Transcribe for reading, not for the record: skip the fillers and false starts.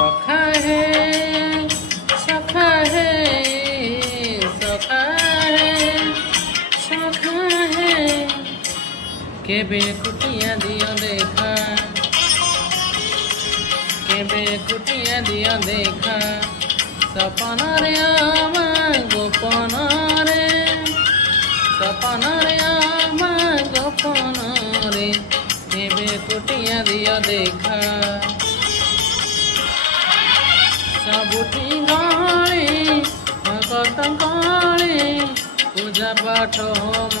सखा है सखा है सखा है सखा है केबे कुटिया दियो देखा केबे कुटिया दियो देखा सपन रे आमा गोपन रे सपन रे आमा गोपन रे केबे कुटिया दियो देखा सबुठी गाड़ी भगत गाड़ी पूजा पाठ होम